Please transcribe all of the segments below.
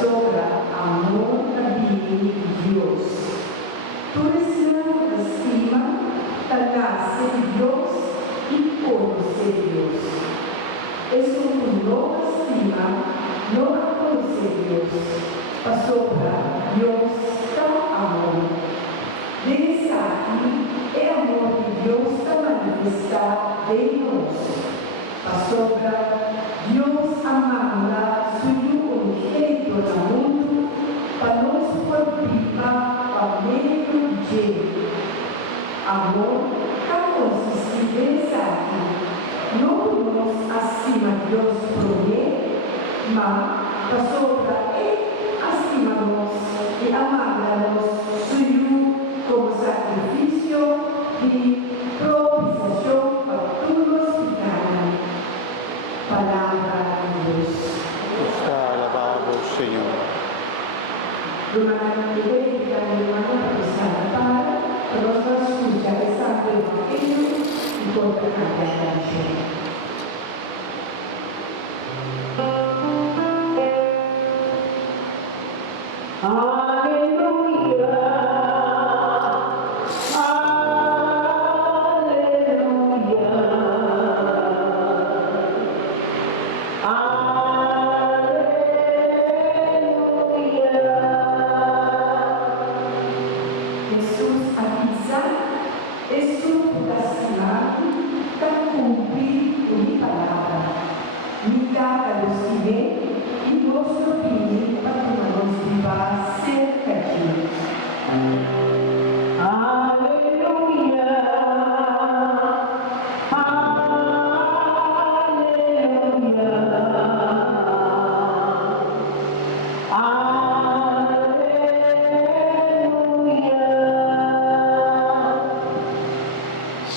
sobra amor también de Dios. Tu deseo de estima, nace de Dios y conoce Dios. Eso que no estima, no conoce Dios. Sobra Dios da amor. Desde aquí, el amor de Dios está manifestado en nós. Sobra Dios amanda suyo unigênito no mundo para nos participar para meio de amor. Consiste desde aqui, não nos acima Deus promete, mas sobra Ele acima-nos e amanda-nos suyo como sacrifício de propiciação para todos os pecados. Palavra de Deus. Está alabado, Señor. Durante la predica de María Santa para nos escuchar el Santo Evangelio y compartir la canción.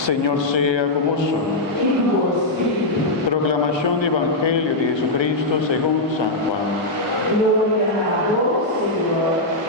Señor sea con vosotros. Proclamación del Evangelio de Jesucristo según San Juan. Gloria a vos, Señor.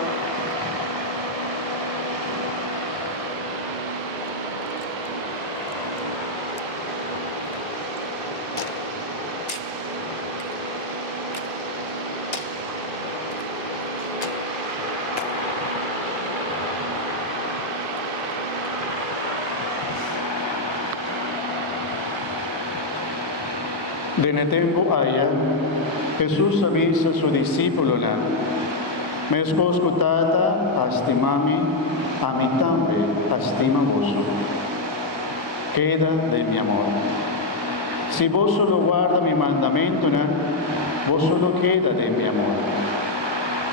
De tiempo allá, Jesús avisa a su discípulo, me escuchada, estimame, a mí también, estima vos. Queda de mi amor. Si vos solo guarda mi mandamiento, vos solo queda de mi amor.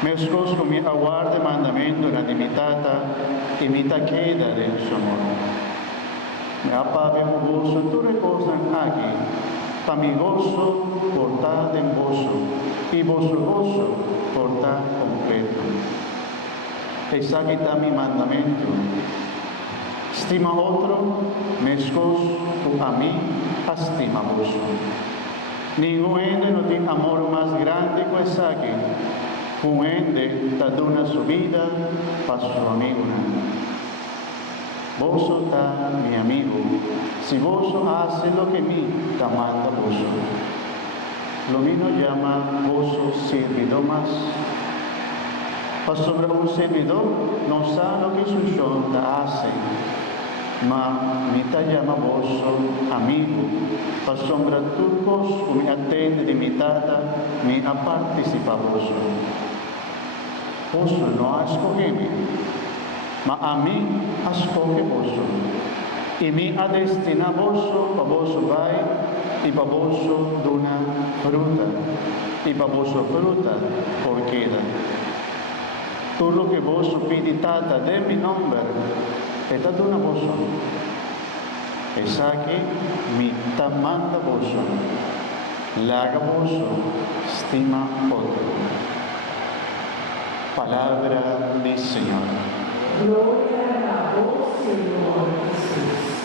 Me escucho mi aguarde mandamiento de mi tata, y mi ta queda de su amor. Me apabemos vos, tu reposan aquí. Para mi gozo, portad en gozo, y vuestro gozo, portad completo. Esa aquí está mi mandamiento. Estima otro, me escozo, a mí, estima vos. Ningún ende no tiene amor más grande que esa aquí. Un ende está dando su vida para su amigo. Vos sos mi amigo, si vos haces lo que mí te manda vos. Lo mismo llama vos servidor más. Para sobre un servidor no sabe lo que su shonda hace, mas me te llama vos amigo. Para sobre tu vos me atende de mi tata, me a participar vos. Vos no escogeme. Mas a mí escoge vos, y me ha destinado vos para vos vai, y para vos dona fruta, y para vos fruta por queda. Todo lo que vos piditata de mi nombre, está dona vos. Es aquí mi tamanda vos, laga vos, estima otro. Palabra del Señor. Gloria a vos, Señor Jesús.